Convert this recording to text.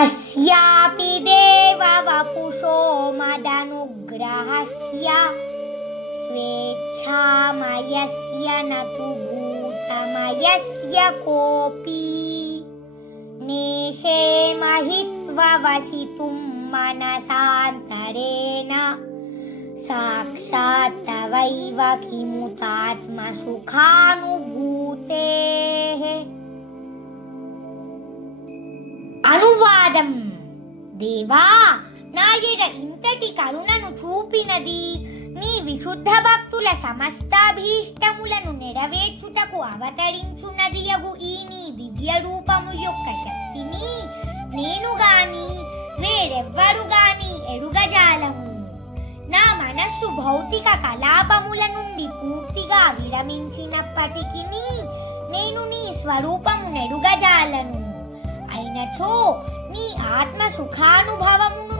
అస్యాపి దేవవపుషో మదనుగ్రహస్య స్వేచ్ఛామయస్య నతు భూతమయస్య కోపి నేషే మహిత్వవసితుం మనసాంతరేణ సాక్షాత్ తవైవ కిముతాత్మసుఖానుభూతేః. అనువాదం: దేవా, నా ఎడ ఇంతటి కరుణను చూపినది నీ విశుద్ధ భక్తుల సమస్తాభీష్టములను నెరవేర్చుటకు అవతరించున్నదియగు ఈ నీ దివ్య రూపము యొక్క శక్తిని నేను గాని వేరెవ్వరు గాని ఎరుగజాలము. నా మనస్సు భౌతిక కలాపముల నుండి పూర్తిగా విరమించినప్పటికీ నేను నీ స్వరూపము నెరుగజాలను. అయినచో నీ ఆత్మ సుఖానుభవమును